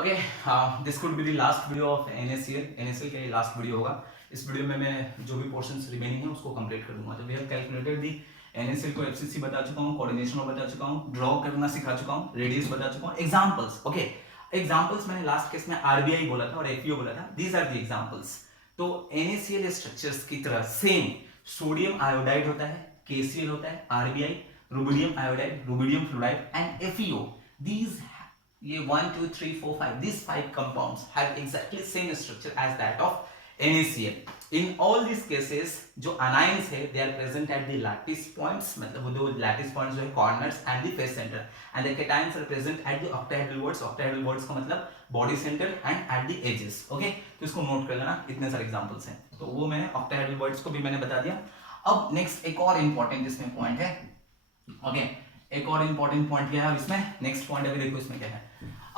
Okay, this could be the last video of NaCl का ये last video होगा। इस वीडियो में मैं जो भी पोर्शंस रिमेनिंग है उसको कंप्लीट कर दूंगा। तो we have calculated the NaCl को FCC बता चुका हूँ, कोऑर्डिनेशन बता चुका हूँ, ड्रॉ करना सिखा चुका हूँ, रेडियस बता चुका हूँ। एग्जांपल्स, ओके, एग्जांपल्स मैंने लास्ट केस में RBI बोला था और FeO बोला था। These are the examples. तो NaCl स्ट्रक्चर्स की तरह सेम सोडियम आयोडाइड होता है, KCl होता है, RBI, rubidium iodide, rubidium fluoride and FeO। These ये 1 2 3 4 5 these 5 compounds have exactly same structure as that of NaCl. In all these cases जो anions है they are present at the lattice points, मतलब वो दो lattice points जो है corners and the face center, and the cations are present at the octahedral bonds. octahedral bonds का मतलब body center and at the edges. okay, तो इसको note कर लेना, इतने सारे एग्जांपल्स हैं तो वो मैंने octahedral bonds को भी मैंने बता दिया। अब नेक्स्ट एक और इंपॉर्टेंट इसमें पॉइंट है। ओके, एक और इंपॉर्टेंट पॉइंट क्या है इसमें, नेक्स्ट पॉइंट अभी देखो इसमें क्या है।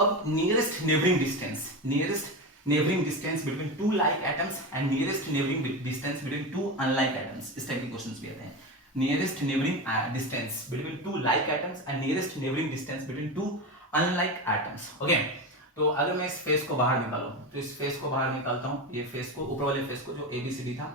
अब nearest neighbouring distance between two like atoms and nearest neighbouring distance between two unlike atoms, इस टाइप के क्वेश्चंस भी आते हैं। Nearest neighbouring distance between two like atoms and nearest neighbouring distance between two unlike atoms. Okay, तो अगर मैं इस face को बाहर निकालूं तो इस फेस को बाहर निकालता हूं, ये फेस को, ऊपर वाले फेस को जो ABCD था,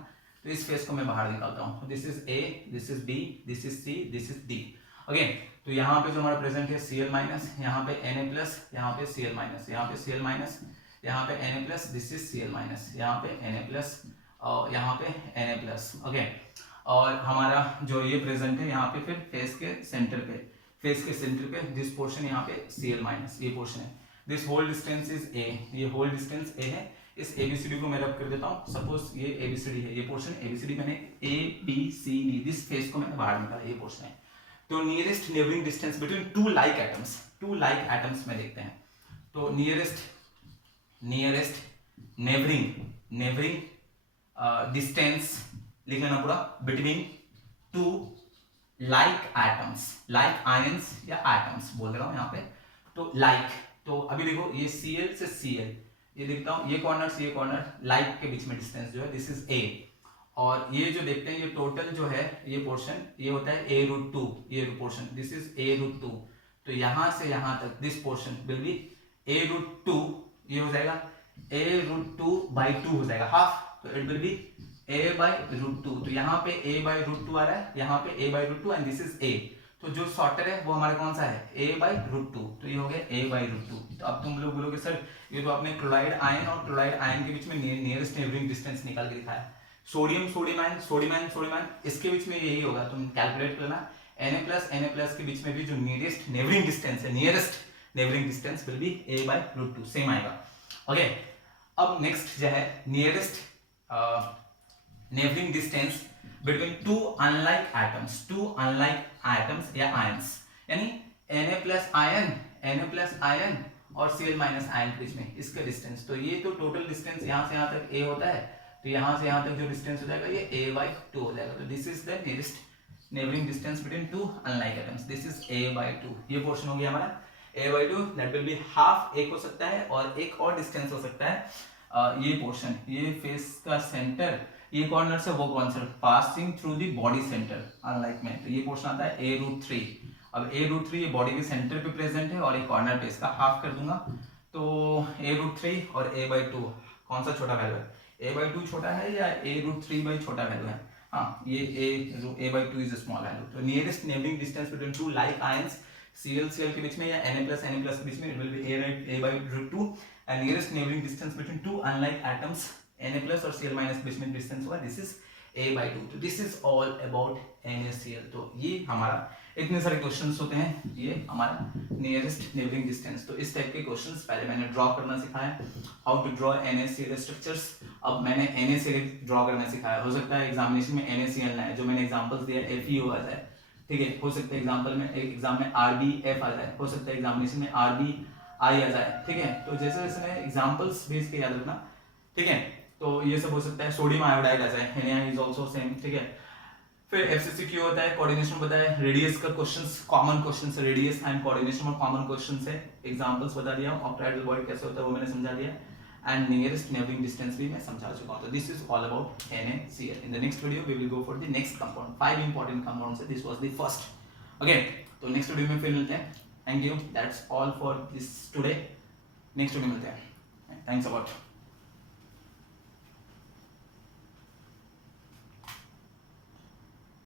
तो इस फेस को मैं बाहर निकालता हूं। This is A, this is B, this is C, this is D। Okay, तो यहाँ पे जो हमारा प्रेजेंट है Cl माइनस, यहाँ पे Na प्लस, यहाँ पे Cl माइनस, यहाँ पे Cl माइनस, यहाँ पे Na plus, this is Cl minus, यहाँ पे Na प्लस और यहाँ पे Na प्लस। ओके, और हमारा जो ये प्रेजेंट है यहाँ पे फिर फेस के सेंटर पे दिस पोर्शन यहाँ पे Cl माइनस, ये पोर्शन है। This whole distance is A, ये होल डिस्टेंस A है। इस ABCD को मैं रब कर देता हूँ। सपोज ये ABCD है, ये पोर्शन ABCD मैंने ABCD, दिस फेस को मैंने बाहर निकाला, ये पोर्शन है। तो nearest neighbouring distance between two like atoms में देखते हैं। तो नियरेस्ट नेबरिंग डिस्टेंस लिख लेना पूरा, between two like atoms, like ions या एटम्स बोल रहा हूं यहाँ पे। तो लाइक, तो अभी देखो ये Cl से Cl, ये देखता हूं, ये कॉर्नर लाइक के बीच में डिस्टेंस जो है दिस इज A, और ये जो देखते हैं ये टोटल जो है ये पोर्शन ये होता है A√2, ये पोर्शन दिस इज A√2। तो यहां से यहां तक this portion will be A√2, ये हो जाएगा A√2/2 हो जाएगा हाफ, तो इट विल बी A/√2। तो यहाँ पे A/√2 आ रहा है, यहाँ पे A/√2 and this is A। तो जो शॉर्टर है वो हमारा कौन सा है, A/√2, तो ये हो गया A/√2। तो अब तुम लोग बोलोगे सर ये तो आपने क्लोराइड आयन और क्लोराइड आयन के बीच में नियरेस्ट नेबरिंग डिस्टेंस निकाल के दिखाया। सोडियम आयन इसके बीच में यही होगा, तुम कैलकुलेट करना। Na प्लस के बीच में भी जो नियरेस्ट नेबरिंग डिस्टेंस है, nearest neighbouring distance will be A/√2, same आएगा। ओके, अब नेक्स्ट जो है nearest neighbouring distance between two unlike atoms या आयंस, यानी Na प्लस आयन और Cl माइनस आयन के बीच में इसका डिस्टेंस। तो ये तो टोटल डिस्टेंस यहाँ से यहाँ तक A होता है, तो यहाँ से यहाँ तक जो डिस्टेंस हो जाएगा ये A/2 हो जाएगा। तो this is the nearest neighbouring distance between two unlike atoms, this is A/2। ये पोर्शन हो गया हमारा A/2, that will be half. एक हो सकता है और एक और डिस्टेंस हो सकता है, ये पोर्शन, ये फेस का सेंटर, ये कॉर्नर से वो corner passing through the body centre unlike में, तो ये पोर्शन आता है A√3। अब A√3 ये बॉडी के सेंटर पे प्रेजेंट है और एक कॉर्नर पे, इसका हाफ कर दूंगा। तो A√3 और A/2 कौन सा छोटा वैल्यू है, A/2 छोटा है या A√3 छोटा वैल्यू है? हाँ, ये A/2 इज स्मॉल वैल्यू। तो nearest neighbouring distance between two like ions Cl के बीच में या Na प्लस के बीच में, it will be A/2, and nearest neighbouring distance between two unlike atoms Na plus और Cl माइनस के बीच में डिस्टेंस होगा, दिस इज A/2। तो this is all about NaCl। तो ये हमारा इतने सारे क्वेश्चंस होते हैं, ये हमारा नियरेस्ट नेबरिंग डिस्टेंस। तो इस टाइप के क्वेश्चंस पहले मैंने ड्रॉ करना सिखाया, how to draw NaCl structures. अब मैंने NaCl ड्रॉ करना सिखाया, हो सकता है एग्जामिनेशन में NaCl ना है, जो मैंने एग्जांपल्स दिया FeO आ जाए, ठीक है, हो सकता है एग्जाम में RBF आ जाए, हो सकता है एग्जामिनेशन में RBI आ जाए, ठीक है। तो जैसे जैसे मैं एग्जांपल्स भेज के याद रखना, ठीक है। तो ये सब हो सकता है, सोडियम आयोडाइड आ जाए, Na इज आल्सो सेम, ठीक है। फिर FCC क्यों होता है, कोऑर्डिनेशन बताया, रेडियस का क्वेश्चंस, कॉमन क्वेश्चंस है, रेडियस एंड कोऑर्डिनेशन और कॉमन क्वेश्चंस है, एग्जांपल्स बता दिया, ऑक्टाहेड्रल बॉन्ड कैसे होता है वो मैंने समझा दिया, एंड नियरेस्ट नेबरिंग डिस्टेंस भी मैं समझा चुका हूं। तो this is all about NaCl। In the next video we will go for the next compound, 5 important compounds है, this was the first. Okay, तो नेक्स्ट वीडियो में फिर मिलते हैं। Thank you, that's all for this today. Next video मिलते हैं। Thanks a lot.